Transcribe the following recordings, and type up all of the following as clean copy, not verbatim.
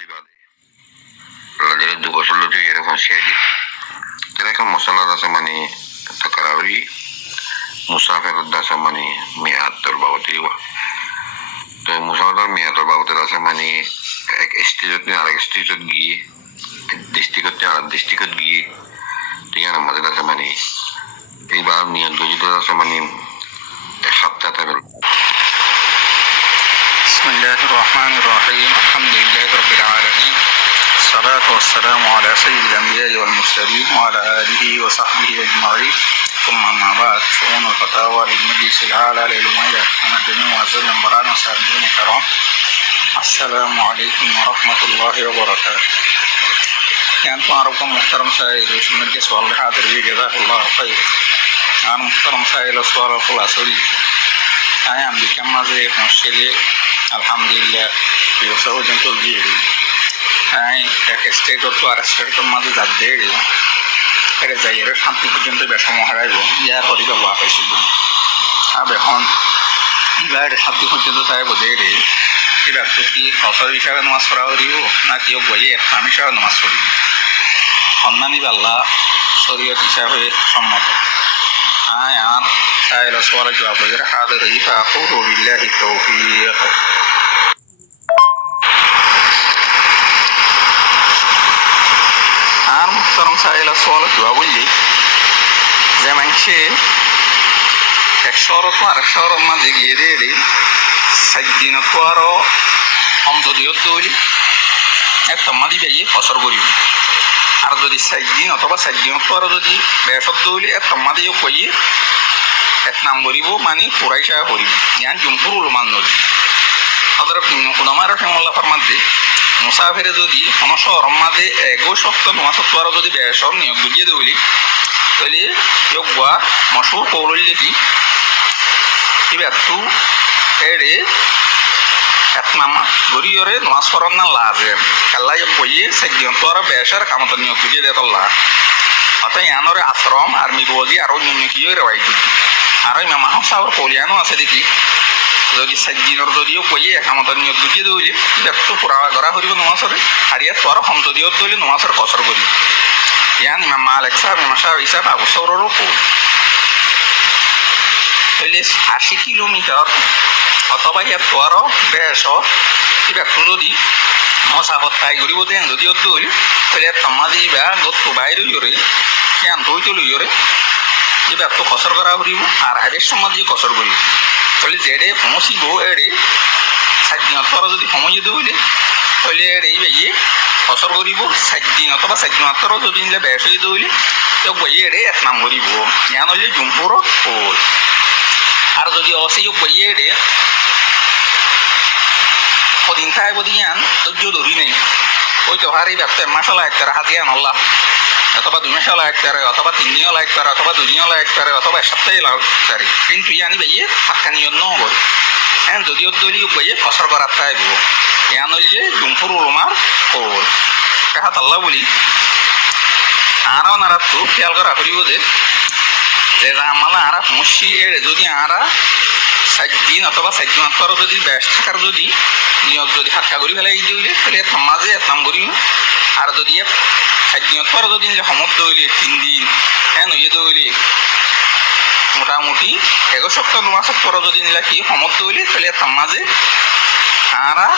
musibade la du ko solo ti yere fonsiedi tere kan masala da samani takarawi musafir da samani miatul bawtiwa to musafir miatul bawtira samani ek institut ni ara institut gi district gi tiyan madina samani ibar ni dojita samani hatta tabel. بسم الله الرحمن الرحيم الحمد لله رب العالمين الصلاة والسلام على سيد الأنبياء والمرسلين وعلى آله وصحبه أجمعين ثم أما بعد شؤون الفتاوى للمجلس الأعلى للأمية أنا جميع معزز المبران وسامعين الكرام السلام عليكم ورحمة الله وبركاته. يعني معرفكم محترم سائل المجلس والله حاضر جزاه الله خير. أنا محترم سائل السؤال الخلاصي أنا عم بكم زي مشكلة আলহামদুলিল্লাহ ব্যবসা পর্যন্ত দিয়ে দিই state তো আর স্টেটের মাঝে যা দিয়ে দিল এটা যাইয়ের শান্তি পর্যন্ত বেসম হারাইব ইয়ার করিব লাভ হয়েছিল আর এখন ইবার শান্তি পর্যন্ত তাই বোঝে রে এবার তো কি ফসল হিসাবে নামাজ পড়া করিব না কেউ বই একটাম হিসাবে নামাজ পড়িব সন্মানী আল্লাহ শরীয়ত হিসাবে সম্মত আর সাইল সওয়ালের জবাব দিয়ে হাজির ইফা আকুলু বিল্লাহি তাওফীক। আর মুহতারাম সাইল সওয়ালের জবাব বললি যে মানুষে এক শহর তো আরেক শহরের মাঝে গিয়ে দিয়ে সাতদিন তো আরও অন্তদীয় তৈরি একটা মাদি বেরিয়ে ফসর করিব আর যদি 4 দিন অথবা 4 দিন তো আরও যদি বেসব দৌলি একটা মাদিও কইয়ে এক নাম করিব মানে পুরাইশা করিব ইয়ান জুমহুর উলামা নদী হযরত উলামা রাহিমাহুল্লাহ ফরমাতে মুসাফিরে যদি কোনো শহরের মাঝে এগো শক্ত নামাজত আরও যদি বেসব নিয়োগ বুঝিয়ে দৌলি তাহলে ইয়গা মশহুর কৌল লিখি এবার তু এড়ে একনামা গরিয়রে নামাজ পড়ার না লাজে কাল্লা বইয়ে সেদিন তো আর বেশার কামত নিয়োগ বুঝিয়ে দে তোল্লা অর্থাৎ ইয়ানরে আশ্রম আর মিবজি আরও নিয়মিকিয়ে রেওয়াই দিই আর ইমাম আহমদ সাহেবের কলিয়ানো আছে দেখি যদি সেদিনের যদিও বইয়ে কামত নিয়োগ বুঝিয়ে দইলে এটা তো পুরা গড়া করিব নামাজরে আর ইয়াত তো আরও সমতদিও দইলে নামাজের কসর করি ইয়ান ইমাম মালিক সাহেব ইমাম সাহেব হিসাব আবু সৌরেরও কল তাহলে 80 কিলোমিটার অথবা ইয়াত তো আরও বেশ কিবা যদি মশাফত তাই করিব দেন যদিও দইল তাহলে তমাদি বা গত বাইরে ইয়রে কেন দই তো লইয়রে এবার তো কসর করা করিব আর আবের সময় দিয়ে কসর করিব তাহলে যেড়ে পৌঁছিব এড়ে 7 দিন অথবা যদি সময় দইলে তাহলে এড়ে বেয়ে কসর করিব 7 দিন অথবা 7 দিন অথবা যদি নিলে বেশ হয়ে দইলে তো বইয়ে এড়ে এক নাম করিব ইয়ান হইলে জুমপুর কল আর যদি অসেই বইয়ে এড়ে কদিন থাকব দিয়ান ধৈর্য ধরি নেই ওই তো হারি ব্যবসায় মাসালা এক তারা হাতিয়ান আল্লাহ অথবা 2 মাসও লাগতে পারে অথবা 3 দিনও লাগতে পারে অথবা 2 দিনও লাগতে পারে অথবা 1 সপ্তাহে লাগতে পারে কিন্তু ইয়ানি বেয়ে হাক্কা নিয়ত নহব হ্যাঁ যদিও দলীয় বেয়ে ফসর করার থাকব ইয়ান হইল যে জুমহুর উলামার কল কাহাত আল্লাহ বলি আরও নারা তো খেয়াল করা করিব যে আমালা আরা মসি এড়ে যদি আরা 7 দিন অথবা 7 দিন অথবা যদি বেশ থাকার যদি নিয়োগ যদি হাক্কা করি ফেলে এই দিলে তাহলে মাঝে এক নাম করি আর যদি 7 দিন অথবা যদি সমত দইলে 3 দিন হ্যাঁ নইয়ে দইলে মোটামুটি 1 সপ্তাহ নামাজত পর যদি নিলা কি সমত দইলে তাহলে মাঝে আরা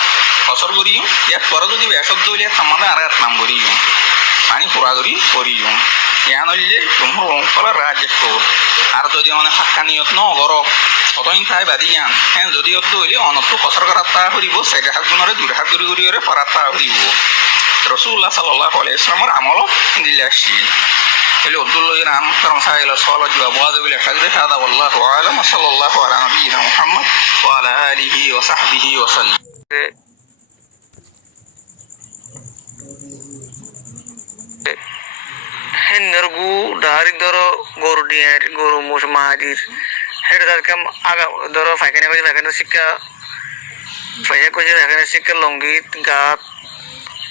ফসর করি ইয়াত পর যদি বেশত দইলে মাঝে আর এক নাম করি পানি পুরা করি করিও ইয়ান হইলে জুমহুর উলামার রায় আর যদি মানে হাক্কা নিয়ত ন গর অতদিন তাই বাদি ইয়ান হ্যাঁ যদি হইলে অনত্র কসর করার তা করিব 4 হাত গুণরে 2 হাত গুড়ি গুড়ি পড়ার তা করিব রাসূলুল্লাহ সাল্লাল্লাহু আলাইহি ওয়াসাল্লামের আমল দিলে আসি তাহলে আব্দুল্লাহ ইবনে আমর সাহেল সাল্লাল্লাহু আলাইহি ওয়া সাল্লাম হাযরত হাদা আল্লাহু আলাম সাল্লাল্লাহু আলা নবিয়িনা মুহাম্মদ ওয়া আলা আলিহি ওয়া সাহবিহি ওয়া সাল্লাম হেন্দরগু ডাহারি ধরো গরু ডিয়ার গরু মোষ মাহাজির হেঁটে তাদেরকে আগা ধরো পায়খানা করে পায়খানা শিক্ষা পাইয়া করে পায়খানা শিক্ষা লঙ্গিত গাত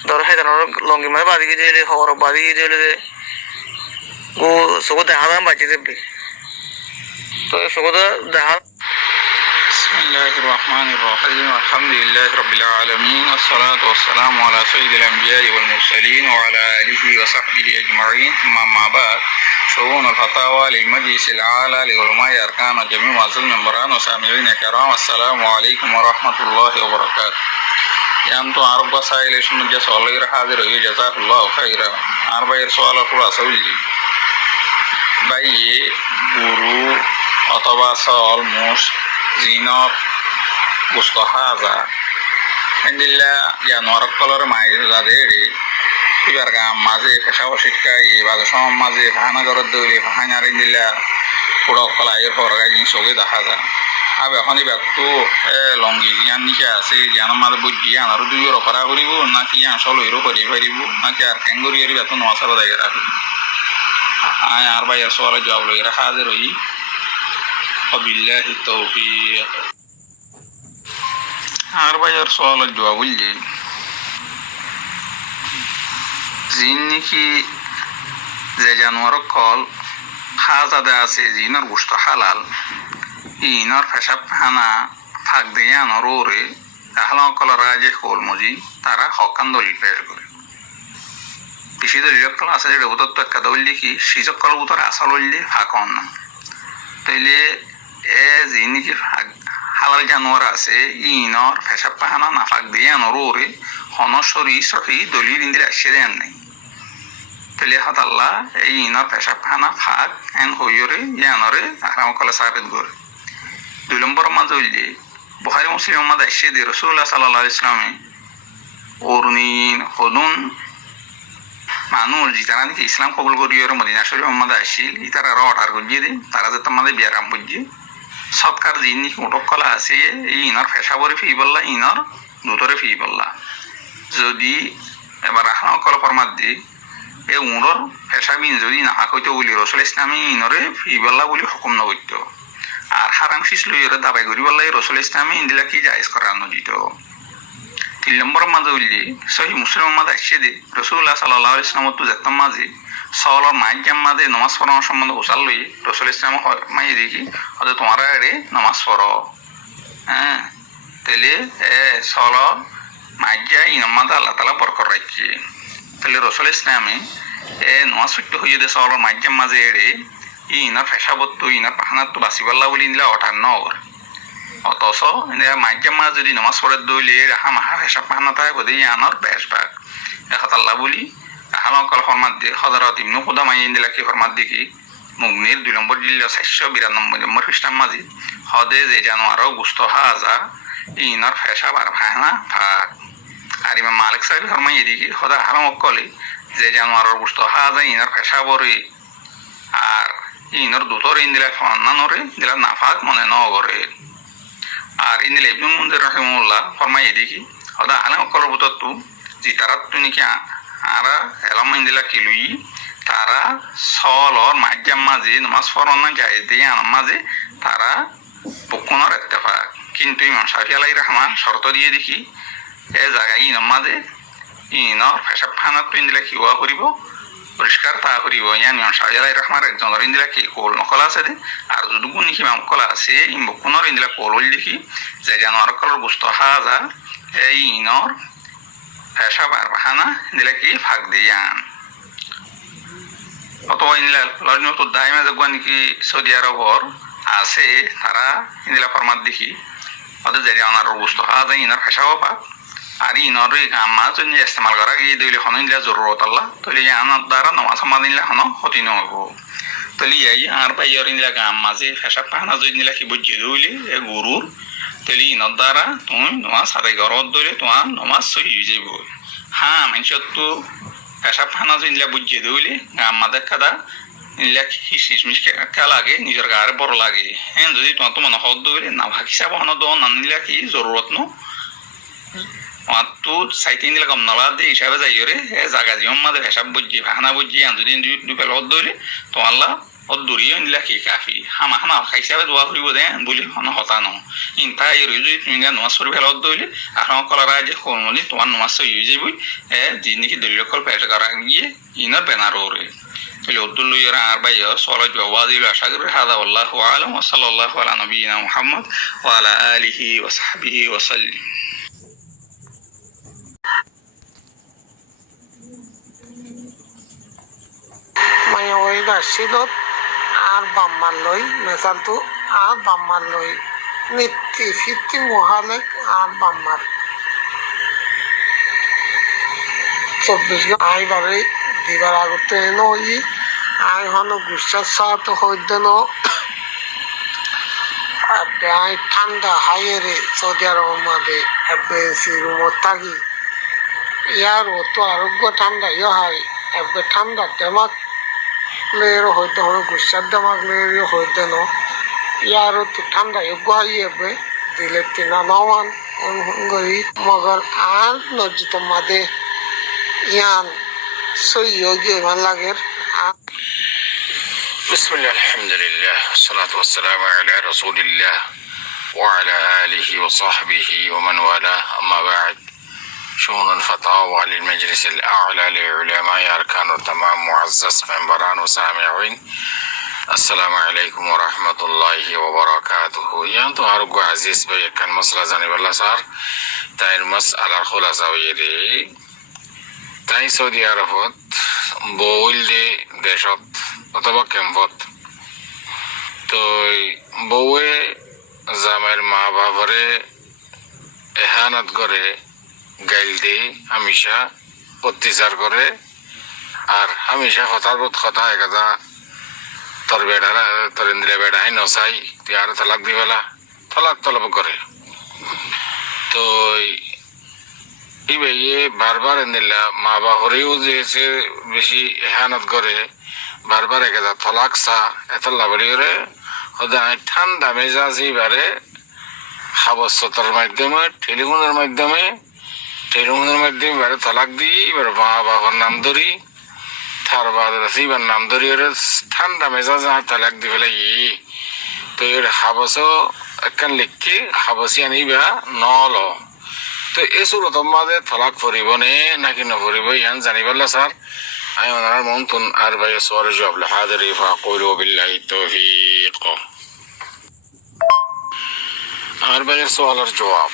ধরো হেঁটে লঙ্গি মানে বাদিকে যে হর বাদিকে যে গো চকু দেখা দাম বাঁচি দেবে তো চকুটা দেখা بسم الله الرحمن الرحيم الحمد لله رب العالمين والصلاة والسلام على سيد الأنبياء والمرسلين وعلى آله وصحبه أجمعين ثم أما بعد شؤون الفتاوى للمجلس الأعلى لعلماء أركان جميع معزز المنبران وسامعين الكرام السلام عليكم ورحمة الله وبركاته يانتو عرب سائل اسم جس الله حاضر جزاك الله خيرا عرب سؤال خلاصة ولي বাইয়ে গরু অথবা চল মোষ জিনত গোস্ত হাজা এন্দিল্লা জানোয়ার কলর মাইর যাদের এবার গাম মাঝে পেশাব শিক্ষা এবার সম মাঝে ভাহানগরের দৌড়ে ভাহানার ইন্দিল্লা পুরো কলাইয়ের পর গাই চোখে দেখা যায় আবে এখন ব্যক্ত লংগি জ্ঞান নিচে আছে জ্ঞানের মাঝে বুঝি আনারও দুই অপরা করিব নাকি আসল হইরও করি পারিব নাকি আর কেঙ্গুরি বেতন নসারও দেখে রাখি আয় আর ভাইয়ের সওয়ালে জবাব লই রাখা হাজির হই ওয়াবিল্লাহি তাওফীক আর ভাইয়ের সওয়ালে জবাব বললি জিন নাকি যে জানোয়ার কল হাজাদে আছে জিনের গোশত হালাল ইনর পেশাব খানা ফাঁক দিয়ে আনর ওরে তাহলে কলরা যে কল মজি তারা হকান দলিল পেশ করে বেশি দলিল কল আছে যেটা উত্তর তো একটা দলিল দেখি সিজক কল উত্তর আসল হইলে ফাঁক হন না তাইলে এ যে নাকি হালাল জানোয়ার আছে ইনর পেশাব পাহানা না ফাঁক দিয়ে আনর ওরে হনসরি সহি দলিল ইন্দির আসে দেন নাই তাহলে হতাল্লাহ এই ইনর পেশাব পাহানা ফাঁক এন হইরে ইয়ানরে আরাম কলে সাবেত করে 2 নম্বর মাঝে হইলে বুখারী মুসলিমের মাঝে আসে দিয়ে রাসূলুল্লাহ সাল্লাল্লাহু আলাইহি ওয়াসাল্লামে অরুণীন হদুন মানুষ যারা নাকি ইসলাম কবুল করিয়ে মদিনা শরীফের মাঝে আসিল তারা অর্ডার করিয়ে দিন তারা যে তোমাদের বিয়ারাম বুঝিয়ে সৎকার দিন নাকি উঠক কলা আছে এই ইনর ফেসাবরে ফি বললা ইনর দুতরে ফি বললা যদি এবার আহলাম কল ফরমাত দি এই উঁড়র ফেসাবিন যদি না হইতো বলি রসুল ইসলামী ইনরে ফি বললা বলে হুকুম না করতো আর হারাম শিস লইরে দাবাই করি বললাই রসুল ইসলামী ইন্দিলা কি জায়েজ করানো দিত 3 নম্বর মাঝে উল্লি সহি মুসলিমের মাঝে আসছে দে রসুল্লাহ সাল্লাল্লাহু আলাইহি ওয়াসাল্লাম তো যেতাম মাঝে সওয়ালর মাইজাম মাঝে নামাজ পড়ানোর সম্বন্ধে উসাল লই রসুল ইসলাম মাই দেখি হয়তো তোমারা এড়ে নামাজ পড়ো হ্যাঁ তাহলে সওয়ালর মাইজা ইনামাদা আল্লাহ তাআলা বরকত রাখছে তাহলে রসুল ইসলামে নামাজ পড়তে হইয়ে দে সওয়ালর মাইজাম মাঝে এড়ে ইনার ফেসাবত তো ইনার পাহানার তো বাঁচিবাল্লা বলি নিলা অঠার নগর অথচ মাইজাম মাঝে যদি নামাজ পড়ে দইলে রাহা মাহা ফেসাব পাহানা থাকে বোধ ইয়ানোর বেশ ভাগ এখাতাল্লাহ বলি আহলাম কল ফরমাত দিয়ে হযরত ইবনে কুদামা ইন্দিলা কি ফরমাত দেখি মুগনির 2 নম্বর জিল্লা 492 নম্বর খ্রিস্টান মাঝে হদে যে জানোয়ারও গুস্ত হাজা ইনার ফেসাব আর পাহানা ভাগ আর ইমাম মালিক সাহেব ফরমাই এদিকে হদা আহলাম কলে যে জানোয়ারের গুস্ত হাজা ইনার ফেসাবরে আর ইনর দুতর ইন্দিলা ফন্নানরে দিলা নাফাক মনে নগরে আর ইন্দিলা ইবনে মুনজির রাহিমাহুল্লাহ ফরমাই এদিকে হদা আলাম কলর বুততু জি তারা তুনিকে আরা এলাম ইন্দিলা কিলুই তারা সলর মাজ্জাম মাঝে নামাজ পড়ানো যায় দিয়ে আনাম মাঝে তারা পক্ষণর ইত্তেফাক কিন্তু ইমাম শাফিঈ আলাইহির রাহমা শর্ত দিয়ে দেখি এ জায়গায় ইনাম মাঝে ইনর পেশাব খানাত ইন্দিলা কি হওয়া করিব পরিষ্কার তা করিব ইয়ান ইমাম শাফিঈ আলাইহির রাহমার একজনের ইন্দিলা কি কোল নকল আছে দে আর যদুগু নিকি ইমাম কল আছে ইম বকুনর ইন্দিলা কোল হইল দেখি যে জানোয়ার কলর গোশত হাজা এই ইনর পেশাব আর পাহানা ইন্দিলা কি ফাঁক দিয়ান অথবা ইন্দিলা লজনত দাইমা যগুয়া নাকি সৌদি আরবর আছে তারা ইন্দিলা ফরমাত দেখি ওদের যে জানোয়ার গোশত হাজা ইনর পেশাবও পাক আর ইনর গামা যদি ইস্তেমাল করা গিয়ে দইলে হন ইন্দিলা জরুরত আল্লাহ তাহলে ইয়ানোর দ্বারা নামাজ সামাদ ইনলা হন ক্ষতি নহব তাহলে ইয়াই আর পাইয়র ইনলা গাম মাঝে ফেসাব পাহানা যদি নিলা কি বুঝিয়ে দইলে এ গরুর তাহলে ইনর দ্বারা তুমি নামাজ আদায় করত দইলে তোমার নামাজ সহি হয়ে যাব হ্যাঁ মানুষের তো ফেসাব পাহানা যদি নিলা বুঝিয়ে দইলে গাম মাঝে কাদা নিলা হিসমিস কে লাগে নিজের গায়ে বড় লাগে হ্যাঁ যদি তোমার তো মনে হত দইলে না ভাগ হিসাব হন দো না নিলা কি জরুরত ন তো সাইতে ইন্দিলা কম নলা দিয়ে হিসাবে যাইরে জায়গা জিয়ম মাঝে ফেসাব বুঝি ভাহানা বুঝি যদি দুই পেলে অদ দইলে তো আল্লাহ অদূরিও ইন্দিলা কি কাফি হামা হানা হিসাবে দোয়া করিব দে বলি হন হতা ন ইনতা ইরে যদি তুমি নামাজ পড়ি ফেলে অদ দইলে আর কলরা যে কোনলি তোমার নামাজ হয়ে যাবই যে নাকি দলীয় কল পেশ করা গিয়ে ইনার বেনার ওরে يودل يرى أربعة صلاة جوازي الأشاعر هذا والله أعلم وصلى الله على نبينا محمد وعلى آله وصحبه وسلم. মায়া ওইদা ছিল আর বাম্মার লই মেসালতু আর বাম্মার লই নিত্যি ফিরতি মহালেক আর বাম্মার 24 আইবারে দিবার আগতে নই আই হন গুসার সাথ হইদেন আই ঠান্ডা হাইরে সৌদি আরব মাঝে এসি রুমত থাকি ইয়ার তো আরোগ্য ঠান্ডা ইয়ে হয় এবার ঠান্ডা দেমাক লের হইতে হলো গুসার দেমাক লের হইতে ন ইয়ার তো ঠান্ডা যোগ্য হাইবে দিলে তিনা নওয়ান গই মগর আর নজিত মাদে ইয়ান সইয়োগে ভাল লাগের بسم الله الحمد لله والصلاة والسلام على رسول الله وعلى آله وصحبه ومن والاه أما بعد شؤون الفتاوى للمجلس الأعلى لعلماء أركان التمام معزز منبران وسامعين السلام عليكم ورحمة الله وبركاته يانتو أرجو عزيز بيكن مسألة زني بالله صار تاين مسألة الخلاصة ويدي তাই সৌদি আরবত বউল দে দেশত অথবা কেম্পত তো বউয়ে জামের মা বাবরে এহানত করে গাইল দি হামেশা অত্যাচার করে আর হামেশা কথার বোধ কথা একদা তোর বেড়ারা তোর ইন্দ্রিয়া বেড়াই নসাই তুই আরো তালাক দিবেলা তালাক তলব করে তো ইয়ে বারবার এনে মা বাহরেও যে বেশি এহানত করে বারবার একেদা তলাক চা এত লাভরি করে সদায় ঠান্ডা মেজাজি বারে সাবস্বতার মাধ্যমে টেলিফোনের মাধ্যমে বারে তলাক দিই এবার মা বাবার নাম ধরি তার বাদ এবার নাম ধরি ওরে ঠান্ডা মেজাজ তালাক দি ফেলে তো এর হাবসও একখান লিখি হাবসি আনিবা নল তো এই সুরত মাঝে তলাক ফরিব নে নাকি নফরিব ইয়ান জানিবাল্লা স্যার আমি ওনার মন তুন আর ভাই সওয়াল জবাব হাজির ফাকুলু বিল্লাহি তৌফিক আর ভাই সওয়ালের জবাব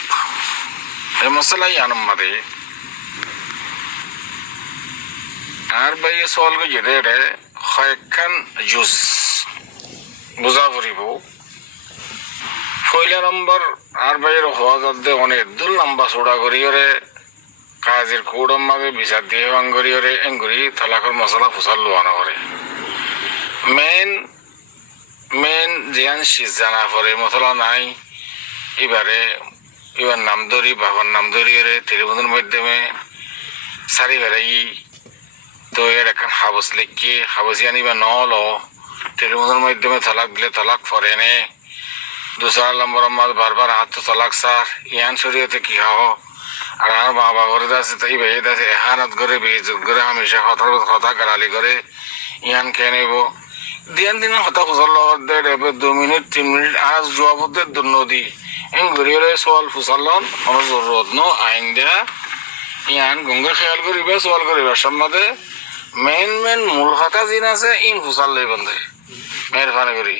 এই মশলা ইয়ান মাঝে আর ভাই সওয়াল কে জেরে রে কয়েকখান জুস বুঝা ফরিব পয়লা নম্বর আর ভাইয়ের হওয়া যাতে অনেক দুল লম্বা চোড়া করি ওরে কাজের কৌড়ম মাগে বিচার দিয়ে ভাঙ্গরি ওরে এঙ্গুরি তালাকর মশলা ফুসাল লোয়ানো করে মেন জিয়ান শীত জানা পরে মশলা নাই এবার নাম ধরি বাবার নাম ধরি ওরে টেলিফোনের মাধ্যমে সারি বেড়াই তো এর এখন হাবস লিখি হাবসি আনিবা নল টেলিফোনের মাধ্যমে তালাক দিলে তালাক ফরে নে दूसरा नंबर हमारे बार बार हाथ तो तलाक सार यान शरीयते की हो और हर माँ बाप और दासे तई भाई दासे एहानत करे बेइज्जत करे हमेशा खता गलाली करे यान कहने वो दिन हता फुसल दे रे 2 मिनट 3 मिनट आज जवाब दे दुनो दी इन गरीरे सवाल फुसलन और जरूरत नो आइंदा यान गंगा ख्याल करिबे सवाल करिबे सम्मते मेन मूल खाता जिना से इन फुसल ले बंदे मेहरबानी करी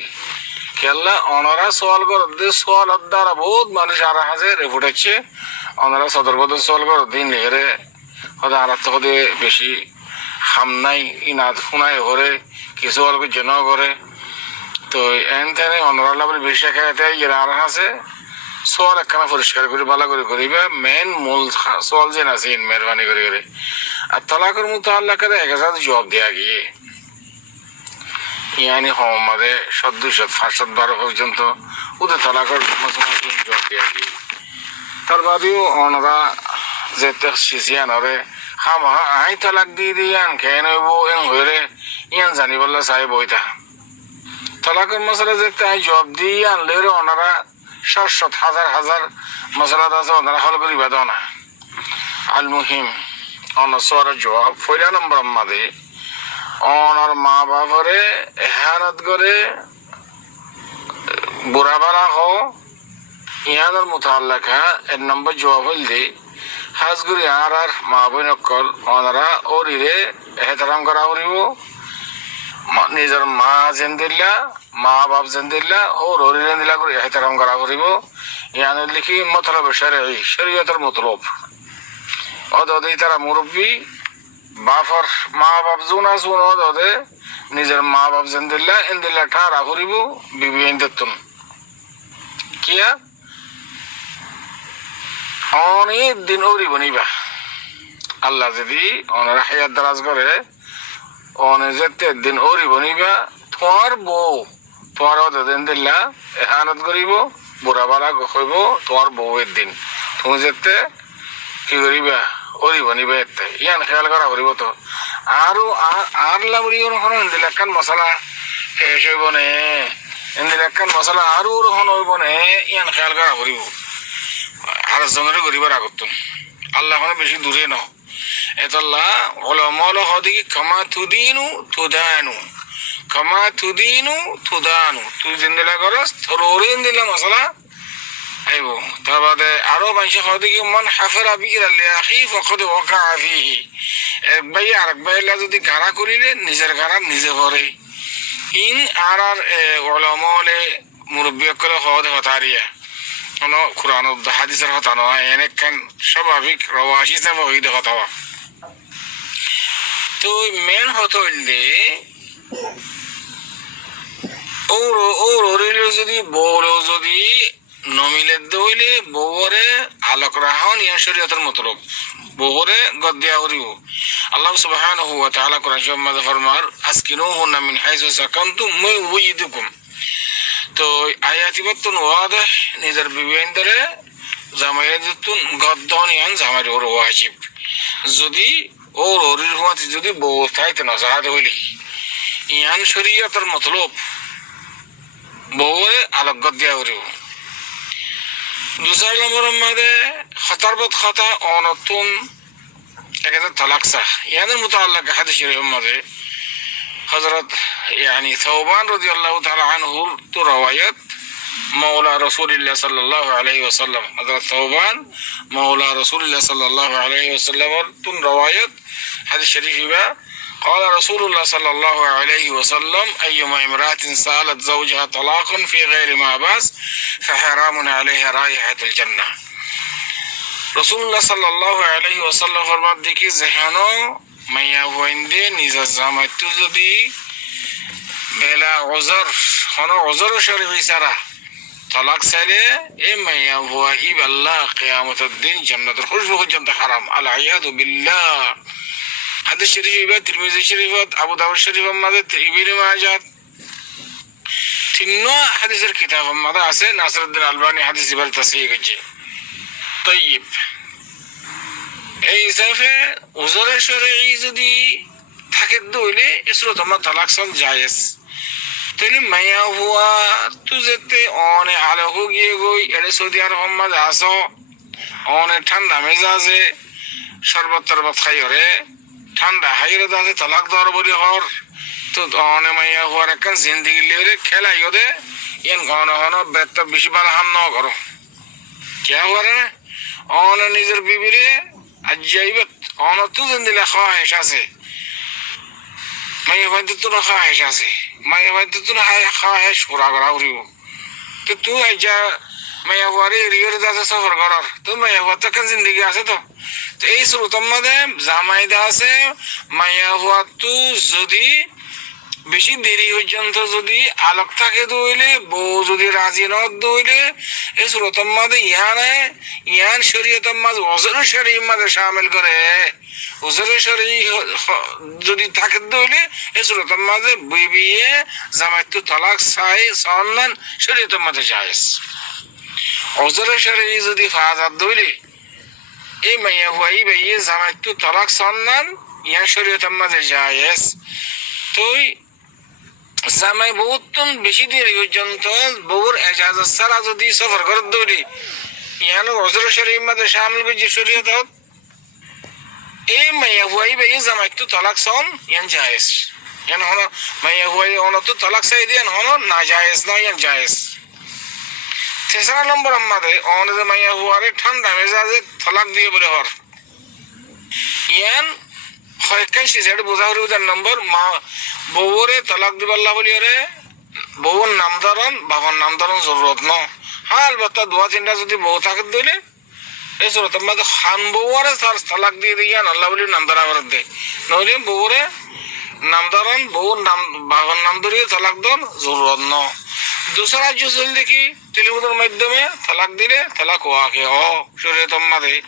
কেলা ওনারা সওয়াল করতে সওয়াল দ্বারা বহুত মানুষ আর হাজে রেফুটেছে ওনারা সদরবদ সওয়াল করে দিন লেরে হদা আর তো হদে বেশি খাম নাই ইনাদ ফুনাই করে কিছু অল্প জন করে তো এনতেনে ওনারা লাভের বেশি খাইতে ইরা আর হাসে সওয়াল একখানা পরিষ্কার করে ভালো করে করিবে মেন মূল সওয়াল যে আছে মেহরবানি করে আর তালাকের মুতাআল্লাহ করে 1000 জবাব দেয়া গিয়ে ইয়ানি হমাদে 700-512 পর্যন্ত ওদের তালাকের মসলাকে জবাব দেয়া গিয়ে তার বাদেও ওনারা যে তখসিসিয়ান ওরে আই তালাক দিয়ে দিয়ান খেয়ে নেব এন হইরে ইয়ান জানি বললে সাহেব ওইটা তালাকের মশলা যে তাই জবাব দিয়ে আনলে ওনারা 700-1000 মশলা আছে ওনারা হল করি বেদ না আল মুহিম অনসর জবাব পয়লা নম্বর মাদে ওনার মা বাপরে এহানত করে বুড়া বাড়া হো ইয়ানোর মুতাআল্লাকা এর নম্বর জবাব হইলে হাজগুড়ি আর মা বোন অকল ওনারা ওরিরে এহতারাম করা করিব নিজের মা জেন্দিল্লা মা বাপ জেন্দিল্লা ও ররি জেন্দিল্লা করে এহতারাম করা করিব ইয়ান লিখি মতলব শরীয়তের মতলব অদে তারা মুরব্বী বাপর মা বাপ জুনা জুন অদে নিজের মা বাপ জেন্দিল্লা ইন্দিল্লা ঠারা করিব বিবি ইন্দেতুন কিয়া অনেক দিন ওরিব নিবা আল্লাহ যদি অনেক হায়াত দারাজ করে অনেক যেতে দিন ওরিব নিবা তোমার বউ তোমার দিন দিল্লা এহানত করিব বুড়া বাড়া হইব তোমার বউয়ের দিন তুমি যেতে কি করিবা ওরিব নিবা এতে ইয়ান খেয়াল করা করিব তো আৰু আর লাবরি দিলে একখান মশলা শেষ হইব নে দিলে একখান মশলা আৰু হইব নে ইয়ান খেয়াল করা করিব আর জনের করিবার আগত আল্লাহ বেশি দূরে ন এতল্লাহ ওলামাল হদিকি কামা তুদিনু তুদানু কামা তুদিনু তুদানু তুই জিন্দিলা করস তোর ওরে দিলা মশলা আইব তার বাদে আরো মানুষ হদিকি মান হাফেরা বিরা লিআখি ফাকাদ ওয়াকা ফিহি এক ভাই আরেক ভাইলা যদি গাড়া করিলে নিজের গাড়া নিজে করে ইন আর ওলামালে মুরব্বী কলে হদ হতারিয়া কোনো কোরআন হাদিসের কথা নয় এনেকান স্বাভাবিক রওয়াজ হিসাবে হইদ কথা তো মেন হতো হইলে ওর যদি বউরে যদি নমিলে হইলে বউরে আলোক রাহন ইয়া শরীয়তের মতলব বউরে গদ্দিয়া করিব আল্লাহ সুবহানাহু ওয়া তাআলা কোরআন শরীফে ফরমার আসকিনুহুন্না মিন হাইসু সাকানতুম মিন ওয়াইদিকুম তো আয়াতি বর্তন ওয়াদে নিজের বিবেন্দরে জামাইয়াতুন গদ্দনিয়ান জামাইর ওর ওয়াজিব যদি ওর ওরির হুয়াতে যদি বউ থাইতে নজরাত হইলি ইয়ান শরীয়তের মতলব বউরে আলোক গদ্দিয়া করিব দুসরা নম্বর মধ্যে খতারবত খতা অনতুন একেতে তালাক সাহ ইয়ানের মুতাআল্লাক হাদিস শরীফের মধ্যে হযরত يعني ثوبان رضي الله تعالى عنه تو روايات مولى رسول الله صلى الله عليه وسلم حضرت ثوبان مولى رسول الله صلى الله عليه وسلم تو روايات حديث شريف قال رسول الله صلى الله عليه وسلم أيما امرأة سألت زوجها طلاقا في غير ما بأس فحرام عليها رائحة الجنة رسول الله صلى الله عليه وسلم فرمات ديكي زهانو মাইয়া হইন্দে নিজের জামাইতো যদি বেলা ওজর কোনো ওজর শরীফ ছাড়া তালাক চাইলে এই মাইয়া হওয়া ইব আল্লাহ কিয়ামতের দিন জান্নাতের খুশবু পর্যন্ত হারাম আল আয়াদু বিল্লাহ হাদিস শরীফ ইবা তিরমিজি শরীফত আবু দাউদ শরীফের মধ্যে ইবনে মাজাহ তিননো হাদিসের কিতাবের মধ্যে আছে নাসিরউদ্দিন আলবানী হাদিস ইবার তাসহিহ করেছে তাইব এই হিসাবে ওজরে শরঈ যদি থাকে দইলে এসরো তোমার তালাক সব জায়েজ তাহলে মাইয়া হুয়া তু যেতে অনে আলোক গিয়ে গই এড়ে সৌদি আরব মাঝে আসো অনে ঠান্ডা মেজাজে শরবত টরবত খাই হরে ঠান্ডা হাইরে দাসে তালাক দেওয়ার বলি হর তো অনে মাইয়া হুয়ার একখান জিন্দিগি লিয়ে খেলাই ওদে ইয়ান ঘন ঘন বেত বেশি ভালো হাম ন করো কে করে অনে নিজের বিবিরে আজাইবত অনতু জিন্দিলা খাওয়াইশ আছে মাইয়া ভাইতে তোর খাওয়াইশ আছে মাইয়া ভাইতে তোর খাওয়াইশ ঘোরা ঘোরা উড়িব তো তুই আইজা মাইয়া হুয়ারে রিওর দাসে সফর করার তো মাইয়া হুয়ার তো জিন্দিগি আছে তো এই শ্রোতার মধ্যে জামাইদা আছে মাইয়া হুয়া তু যদি বেশি দেরি পর্যন্ত যদি আলোক থাকে দইলে বউ যদি রাজি ন দইলে এই শ্রোতার মাঝে ইয়ান শরীয়তের মাঝে ওজর শরীর মাঝে শামিল করে ওজর শরীর যদি থাকে দইলে এই শ্রোতার মাঝে বিবিয়ে জামাইতু তালাক চাই সন্নান শরীয়তের মাঝে জায়েজ ওজর শরীর যদি ফাজাত দইলে এই মাইয়া হুয়াই বাইয়ে জামাইতু তালাক সন্নান ইয়ান শরীয়তের মাঝে জায়েজ তুই জামাই বহুত বেশি দেরি পর্যন্ত বউর এজাজত ছাড়া যদি সফর করে দৌড়ি ইয়ানো হজর শরীফ মাঝে শামিল করছে শরীয়ত এই মাইয়া হুয়াই ভাই জামাই তো তালাক সন ইয়ান জায়েজ ইয়ান হনো মাইয়া হুয়াই হনো তো তালাক চাই দিয়ান হনো না জায়েজ না ইয়ান জায়েজ তেসরা নম্বর আমাদের অনে মাইয়া হুয়ারে ঠান্ডা মেজাজে তালাক দিয়ে বলে হর ইয়ান হয়কাই সিসাইড বোঝা হরি উদার নম্বর মা বউরে তালাক দিবাল্লা বলি রে বউর নামদারণ বাবার নামদারণ জরুরত ন হ্যাঁ আলবত্তা দুয়া তিনটা যদি বউ থাকে দিলে এই সুরত মধ্যে খান বউরে তার তালাক দিয়ে দিয়া আল্লাহ বলি নামদার আবার দে নইলে বউরে নামদারণ বউর নাম বাবার নাম ধরিয়ে তালাক দন জরুরত ন दूसरा जो चल देखी टेलीविजन माध्यमे तलाक दिले तलाक वाके हो शरीयत मादे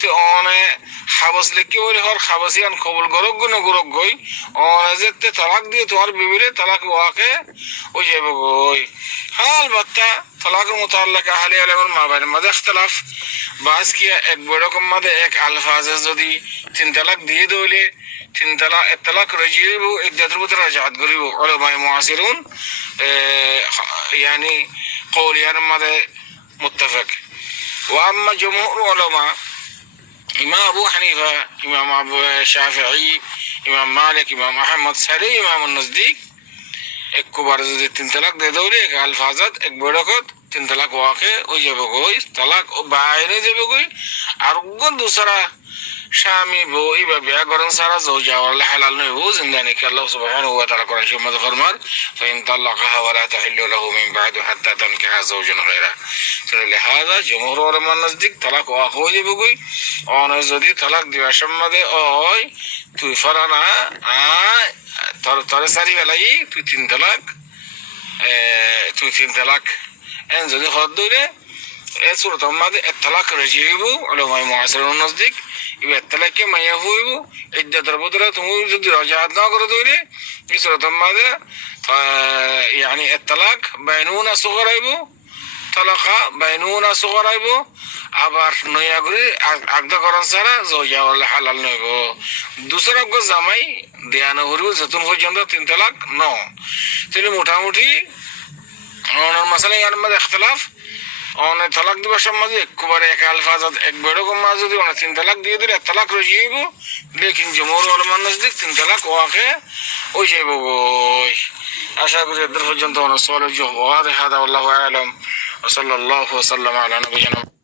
तो ओने खाबस लेके बोले हर खाबसियान कबूल गरक गो न गरक गई ओने जेते तलाक दिए तुम्हार बीबीले तलाक वाके हो जाबे गई हाल बत्ता तलाक मुताल्लिक अहले इल्म मा बैन मदे इख्तिलाफ बास किया एक बड़ो कम मदे एक अल्फाज जदी तीन तलाक दिए दोले तीन तलाक रजीबु इद्दत बुतर रजात गरीबु उलमा मुआसिरून يعني قول يعني ماذا متفق وأما جمهور العلماء إمام أبو حنيفة إمام أبو الشافعي إمام مالك إمام أحمد سري إمام النزديك الكبار زي تنتلق دي دولي الفاظات اكبركت تنتلق واقع وجبكوي طلاق باين جبكوي أرغن دوسرا স্বামী বউ বা বিয়া করেন সারা জৌজা ওয়ালা হালাল নয় বউ জিন্দানি কে আল্লাহ সুবহানাহু ওয়া তাআলা কোরআন শরীফে মধ্যে ফরমান ফাইন তাল্লাকাহা ওয়ালা তাহিল্লু লাহু মিন বা'দু হাত্তা তানকিহা যাওজান গায়রা তো লিহাযা জমহুর উলামা নজদিক তালাক ওয়া হয়ে যাবে কই অন যদি তালাক দিবা সম্বন্ধে ওই তুই ফরানা তোর সারি বেলাই তুই তিন তালাক এন যদি হদ দইরে এই সূরত মধ্যে তালাক রাজিবু উলামা মুআসিরুন নজদিক ইবা তালাকে মাইয়া হইব ইদ্দাতের বদলে তুমি যদি রাজাত না করে দইরে এই সূরত মধ্যে يعني الطلاق بينونة صغرى طلقة بينونة صغرى আবার নয়াগুরি আগদা করন সারা জোজা ওয়ালা হালাল নইব দুসরা গো জামাই দেয়ানো হরিব যতন পর্যন্ত তিন তালাক ন তাহলে মোটামুটি ওনার মাসালা এর মধ্যে ইখতিলাফ অনে তালাক দিবার সম্বন্ধে একবারে এক আলফাজাত এক বড় কম মাঝে যদি অনে তিন তালাক দিয়ে দিলে তালাক রয়ে যাইব লেকিন জমহুর উলামা নজদিক তিন তালাক ওয়াকে হয়ে যাইব গই আশা করি এর পর্যন্ত অনেক সওয়ালের জবাব হাদা আল্লাহু আ'লাম ওয়া সাল্লাল্লাহু ওয়া সাল্লাম আলা নবিয়িনা